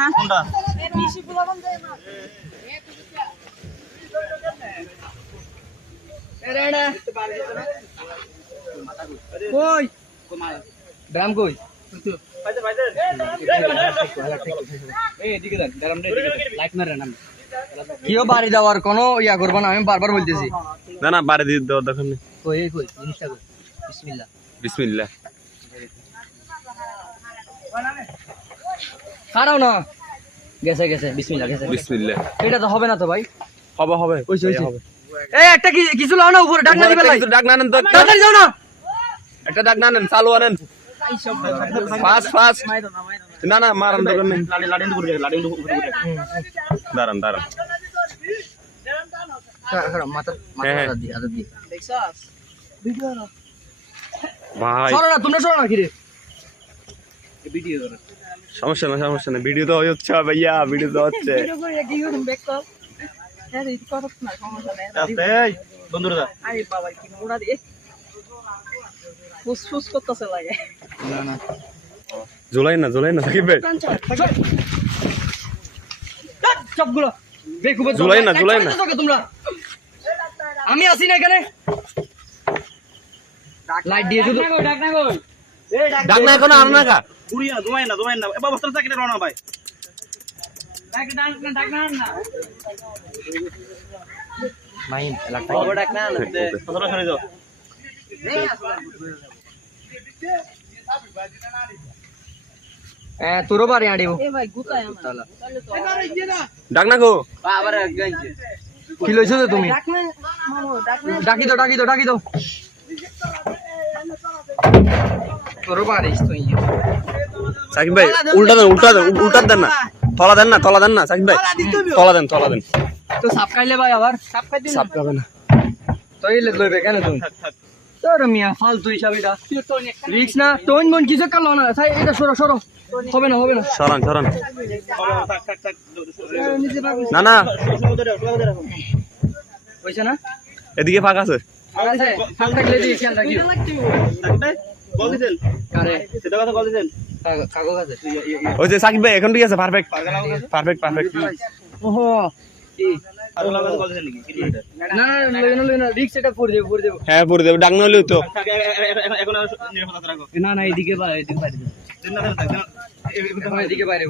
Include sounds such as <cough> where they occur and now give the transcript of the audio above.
না? কোনটা? কই? ড্রাম কই? কেউ বাড়ি দেওয়ার কোনো ইয়া করব না আমি বারবার বলতেছি। না না বাড়ি দিয়ে দেওয়ার দরকার নেই। কই কই জিনিসটা কই? বিসমিল্লাহ। বিসমিল্লাহ। খারাও না। গেছে গেছে বিসমিল্লাহ গেছে বিসমিল্লাহ। এটা তো হবে না তো ভাই। হবে হবে। হইছে। হবে। এই একটা কি কিছু লাও না উপরে ডাক না দিবেন ভাই একটু ডাক না নেন তো। তাড়াতাড়ি যাও না। একটা ডাক না নেন চালু আনেন। ফাস্ট ফাস্ট না না মারান দরকার নেই লাড়ি লাড়ি ঘুরে লাড়ি ঘুরে দাঁড়ান দাঁড়ান মাথা মাথা ভাই। সরো না তোমরা সরো না কিরে। সমস্যা না সমস্যা না। ভিডিও তো হচ্ছে ভাইয়া ভিডিও তো হচ্ছে। <laughs> আস্তে এই বন্ধুরা যা। না না। জুলাই না জুলাই না সাকিব ভাই। সবগুলো। বেকুবে না, জুলাই না। তোমরা। আমি আছি না এখানে। লাইট দিয়ে শুধু ডাক না এখন আর না কা ঘুরি না জমাই না না। এবার বস্তা চাকরি রওনা ভাই। মাইন যাও বাড়ি আড়িব ডাক না গো। কি লইছো তো তুমি? ডাকি দাও ডাকি দাও ডাকি দাও তোরও বাড়িস তুই সাকিব ভাই উল্টা দেন উল্টা দেন উল্টা দেন না। তলা দেন। না তলা দেন না সাকিব ভাই। তলা দেন তলা দেন। তো সাপ খাইলে ভাই আবার? সাপ খাইতে সাপ খাবে না। তো এই লইবে কেন তুমি? তোর মিয়া ফালতু হিসাব এটা। রিক্স না তোন মন কিছু কালো না। তাই এটা সরো সরো। হবে না হবে না। সরান সরান। না না না। এদিকে ফাঁক আছে। আছে ফাঁক থাকলে দিয়ে খেয়াল রাখিও। ওই যে সাকিব ভাই এখন ঠিক আছে পারফেক্ট পারফেক্ট পারফেক্ট ওহো হ্যাঁ পরে দেব। ডাক না তো। না না এদিকে এদিকে বাইরে